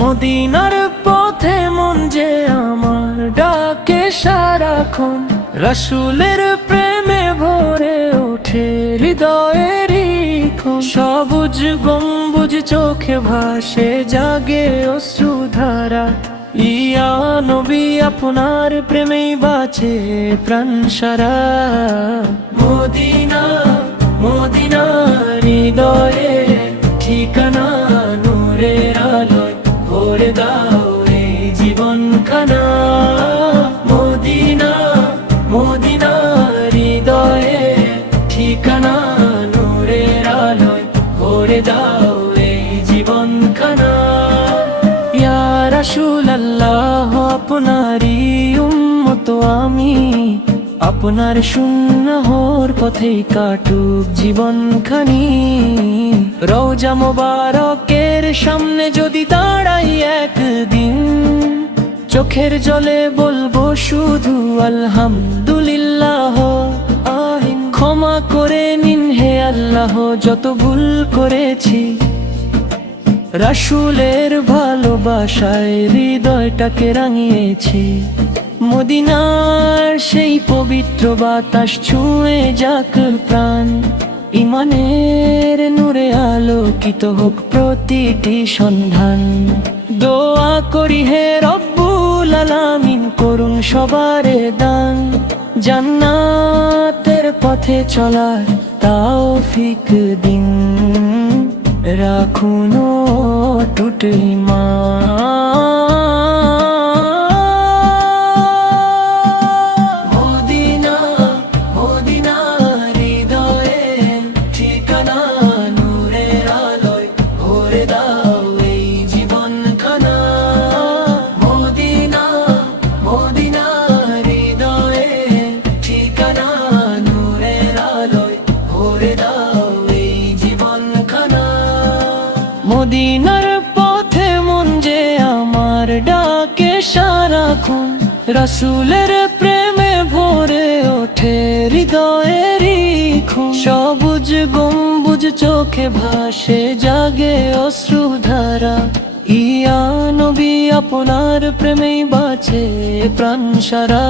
মদিনার পথে মন যে আমার ডাকে সারাক্ষণ, রাসূলের প্রেমে ভরে ওঠে হৃদয়েরই ক্ষণ। সবুজ গম্বুজ চোখে ভাসে জাগে অশ্রুধারা, ইয়া নবী আপনার প্রেমেই বাঁচে প্রাণ সারা। মদিনা মদিনা হৃদয়ে ঠিকানা, নূরের আলোয় ভরে দাও এই জীবনখানা। মদিনা মদিনা হৃদয়ে ঠিকানা, নূরের আলোয় ভরে দাও এই জীবনখানা। ইয়া রাসূলুল্লাহ আপনারই উম্মত আমি, আপনার সুন্নাহর পথেই কাটুক জীবনখানি। রওজা মোবারকের সামনে যদি দাঁড়াই একদিন, চোখের জলে বলবো শুধু আলহামদুলিল্লাহ। আহিন ক্ষমা করে নিন হে আল্লাহ যত ভুল করেছি, রাসূলের ভালোবাসায় হৃদয়টাকে রাঙিয়েছি। মদিনার সেই পবিত্র বাতাস ছুঁয়ে যাক প্রাণ, ইমানের নূরে আলোকিত হোক প্রতিটি সন্ধান। দোয়া করি হে রব্বুল আলামিন করুন সবারে দান, জান্নাতের পথে চলার তৌফিক দিন। রাখুন অটুট ঈমান। মদিনা মদিনা হৃদয়ে ঠিকানা, নূরের আলোয় ভরে দাও এই জীবনখানা। মদিনা মদিনা হৃদয়ে ঠিকানা, নূরের আলোয় ভরে দাও এই জীবনখানা। মদিনার পথে মন যে আমার ডাকে সারাক্ষণ, রাসূলের প্রেমে ভরে ওঠে হৃদয়েরই ক্ষণ। সবুজ গম্বুজ চোখে ভাসে জাগে অশ্রুধারা, ইয়া নবী আপনার প্রেমেই বাঁচে প্রাণ সারা।